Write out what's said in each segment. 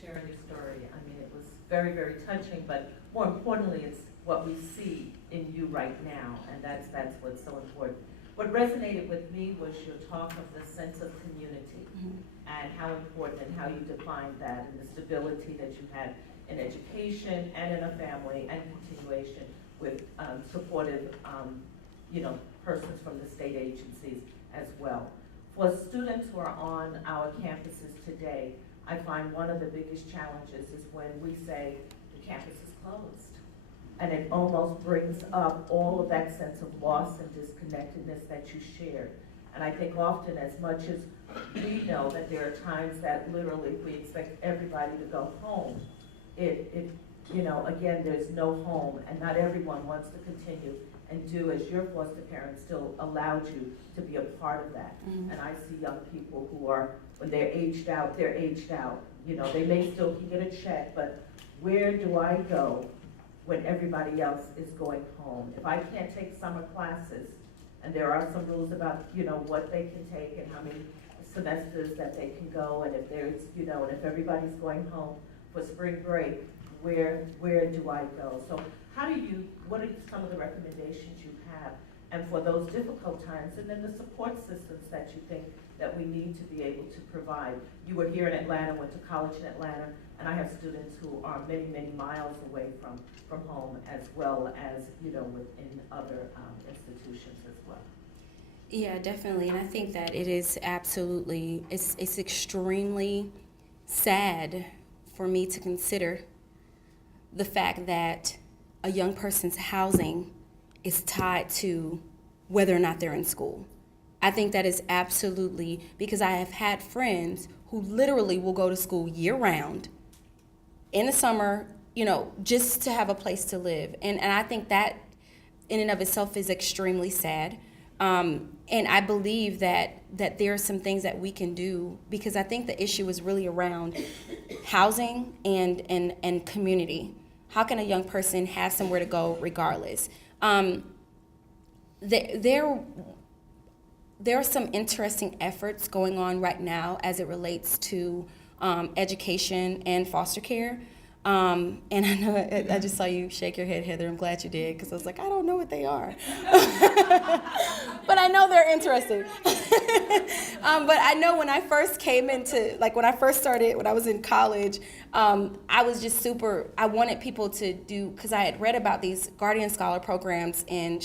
sharing your story. I mean, it was very, very touching, but more importantly, it's what we see in you right now, and that's what's so important. What resonated with me was your talk of the sense of community and how important and how you defined that and the stability that you had in education and in a family and continuation with supportive, persons from the state agencies as well. For students who are on our campuses today, I find one of the biggest challenges is when we say the campus is closed. And it almost brings up all of that sense of loss and disconnectedness that you shared. And I think often, as much as we know that there are times that literally we expect everybody to go home, again, there's no home, and not everyone wants to continue and do as your foster parents still allowed you to be a part of that. Mm-hmm. And I see young people who are, when they're aged out, they're aged out. They may still get a check, but where do I go when everybody else is going home? If I can't take summer classes, and there are some rules about, what they can take and how many semesters that they can go, and if there's, and if everybody's going home for spring break, where do I go? So what are some of the recommendations you have? And for those difficult times, and then the support systems that you think that we need to be able to provide. You were here in Atlanta, went to college in Atlanta, and I have students who are many, many miles away from home, as well as, within other institutions as well. Yeah, definitely. And I think that it is absolutely, it's extremely sad for me to consider the fact that a young person's housing is tied to whether or not they're in school. I think that is absolutely, because I have had friends who literally will go to school year round in the summer, just to have a place to live. And I think that in and of itself is extremely sad. And I believe that there are some things that we can do, because I think the issue is really around housing and community. How can a young person have somewhere to go regardless? There are some interesting efforts going on right now as it relates to education and foster care. And I know I just saw you shake your head, Heather. I'm glad you did, because I was like, I don't know what they are. But I know they're interesting. But I know when I first came into, when I was in college, I was just I wanted people to do, because I had read about these Guardian Scholar programs in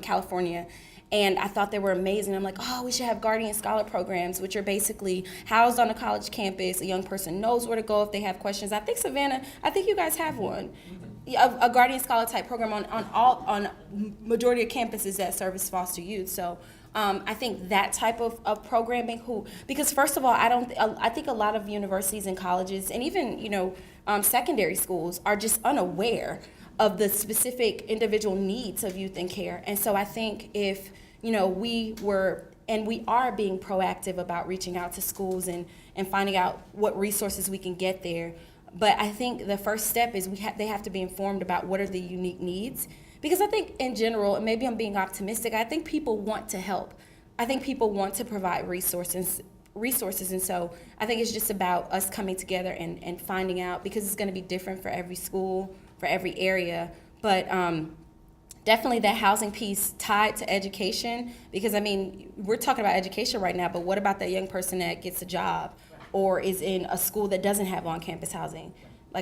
California, and I thought they were amazing. I'm like, we should have Guardian Scholar programs, which are basically housed on a college campus. A young person knows where to go if they have questions. I think, Savannah, you guys have one. A Guardian Scholar type program on majority of campuses that service foster youth. So I think that type of programming, because first of all, I think a lot of universities and colleges and even, secondary schools are just unaware of the specific individual needs of youth in care. And so I think if, we are being proactive about reaching out to schools and finding out what resources we can get there. But I think the first step is they have to be informed about what are the unique needs. Because I think in general, and maybe I'm being optimistic, I think people want to help. I think people want to provide resources. And so I think it's just about us coming together and finding out, because it's going to be different for every school, for every area. But definitely that housing piece tied to education, because we're talking about education right now, but what about that young person that gets a job or is in a school that doesn't have on-campus housing?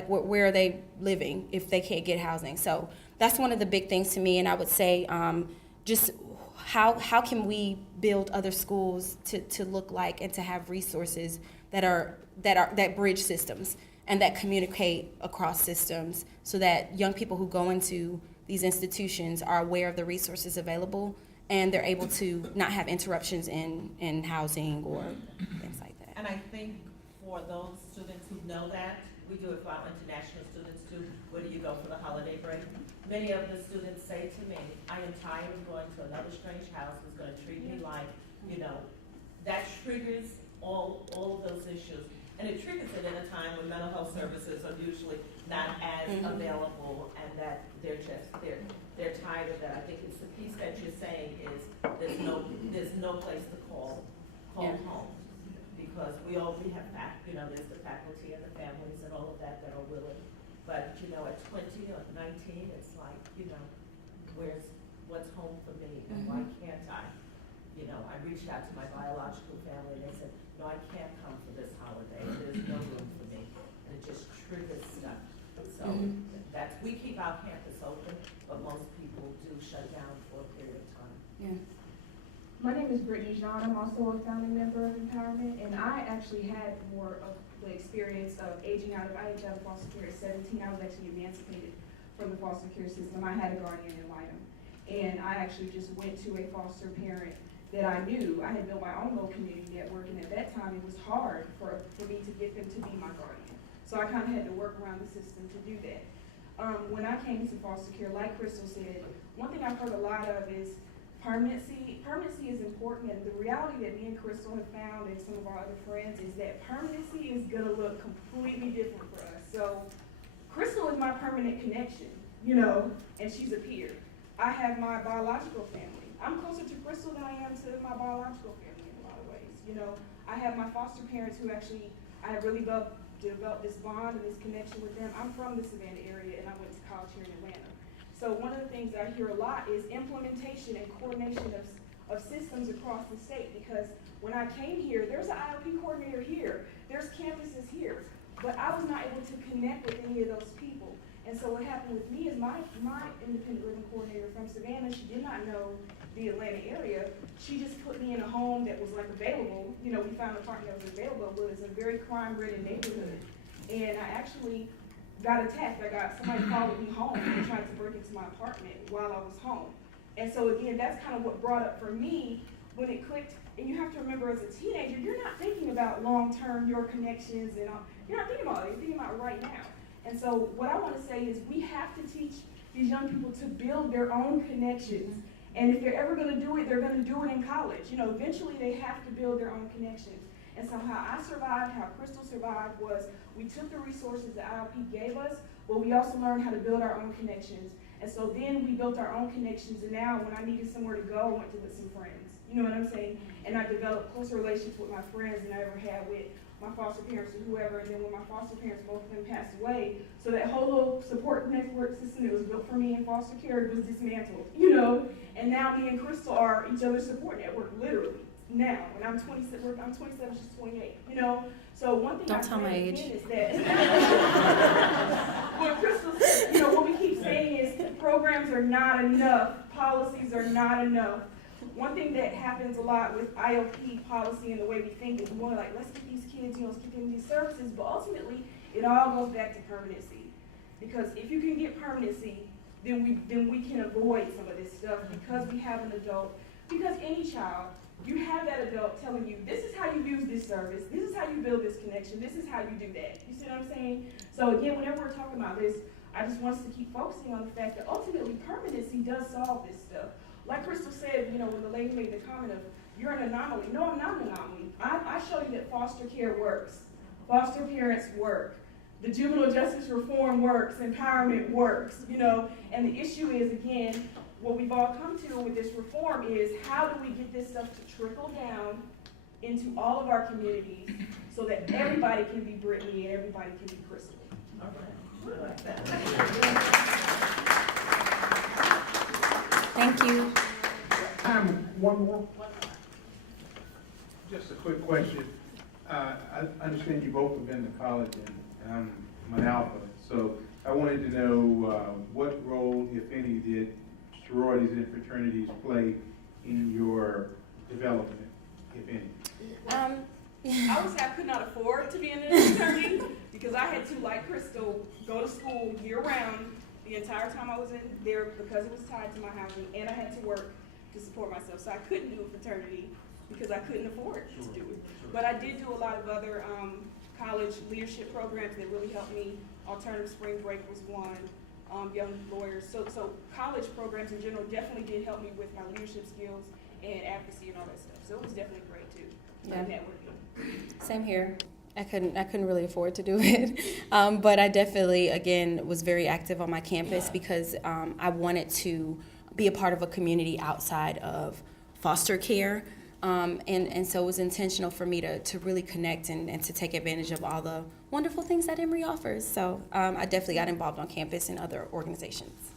Where are they living if they can't get housing? So that's one of the big things to me, and I would say just how can we build other schools to look like and to have resources that bridge systems and that communicate across systems, so that young people who go into these institutions are aware of the resources available and they're able to not have interruptions in housing or things like that. And I think for those students who know that, we do it for our international students too. Where do you go for the holiday break? Many of the students say to me, I am tired of going to another strange house who's going to treat me like, that triggers all of those issues. And it triggers it in a time when mental health services are usually not as available, and that they're tired of that. I think it's the piece that you're saying is there's no place to call home, because we have there's the faculty and the families and all of that are willing. But, at 20 or 19, it's like, what's home for me and why can't I? I reached out to my biological family and they said, no, I can't come for this holiday. There's no room for me. And it just triggers stuff. So we keep our campus open, but most people do shut down for a period of time. Yeah. My name is Brittany Jean. I'm also a founding member of Empowerment, and I actually had more of the experience of aging out of, I aged out of foster care at 17. I was actually emancipated from the foster care system. I had a guardian ad litem, and I actually just went to a foster parent that I knew. I had built my own little community network, and at that time it was hard for me to get them to be my guardian. So I kind of had to work around the system to do that. When I came to foster care, like Crystal said, one thing I've heard a lot of is permanency. Permanency is important, and the reality that me and Crystal have found and some of our other friends is that permanency is going to look completely different for us. So Crystal is my permanent connection, and she's a peer. I have my biological family. I'm closer to Crystal than I am to my biological family in a lot of ways. I have my foster parents who actually, I have really developed this bond and this connection with them. I'm from the Savannah area, and I went to college here in Atlanta. So one of the things I hear a lot is implementation and coordination of systems across the state, because when I came here, there's an IOP coordinator here, there's campuses here, but I was not able to connect with any of those people. And so what happened with me is my independent living coordinator from Savannah, she did not know the Atlanta area. She just put me in a home that was available. We found an apartment that was available, but it's a very crime-ridden neighborhood. And I actually got attacked. Somebody followed me home and tried to break into my apartment while I was home. And so again, that's kind of what brought up for me when it clicked. And you have to remember, as a teenager, you're not thinking about long-term, your connections, and you're not thinking about it. You're thinking about right now. And so what I want to say is we have to teach these young people to build their own connections. And if they're ever going to do it, they're going to do it in college. Eventually they have to build their own connections. And so how I survived, how Crystal survived, was we took the resources that IOP gave us, but we also learned how to build our own connections. And so then we built our own connections, and now when I needed somewhere to go, I went to with some friends. You know what I'm saying? And I developed closer relationships with my friends than I ever had with my foster parents or whoever. And then when my foster parents, both of them passed away, so that whole little support network system that was built for me in foster care was dismantled, And now me and Crystal are each other's support network, literally. Now, when I'm 27, she's 28, So one thing Don't tell my age. Is that what Crystal said, what we keep saying is programs are not enough, policies are not enough. One thing that happens a lot with IOP policy and the way we think is more like, let's get these kids, let's get them these services, but ultimately it all goes back to permanency. Because if you can get permanency, then we can avoid some of this stuff, because we have an adult, because any child, you have that adult telling you, this is how you use this service, this is how you build this connection, this is how you do that. You see what I'm saying? So again, whenever we're talking about this, I just want us to keep focusing on the fact that ultimately permanency does solve this stuff. Like Crystal said, when the lady made the comment of, you're an anomaly. No, I'm not an anomaly. I show you that foster care works. Foster parents work. The juvenile justice reform works. Empowerment works, And the issue is, again, what we've all come to with this reform is, how do we get this stuff to trickle down into all of our communities so that everybody can be Brittany and everybody can be Crystal? All right. I like that. Thank you. One more. Just a quick question. I understand you both have been to college, and I'm an alpha, so I wanted to know what role, if any, did sororities and fraternities play in your development, if any? I would say I could not afford to be in an fraternity because I had to, like Crystal, go to school year-round the entire time I was in there because it was tied to my housing, and I had to work to support myself. So I couldn't do a fraternity because I couldn't afford to do it. But I did do a lot of other college leadership programs that really helped me. Alternative Spring Break was one, Young Lawyers. So college programs in general definitely did help me with my leadership skills and advocacy and all that stuff. So it was definitely great too. Yeah. Networking. Same here. I couldn't really afford to do it, but I definitely, again, was very active on my campus because I wanted to be a part of a community outside of foster care. And so it was intentional for me to really connect and to take advantage of all the wonderful things that Emory offers. So I definitely got involved on campus and other organizations.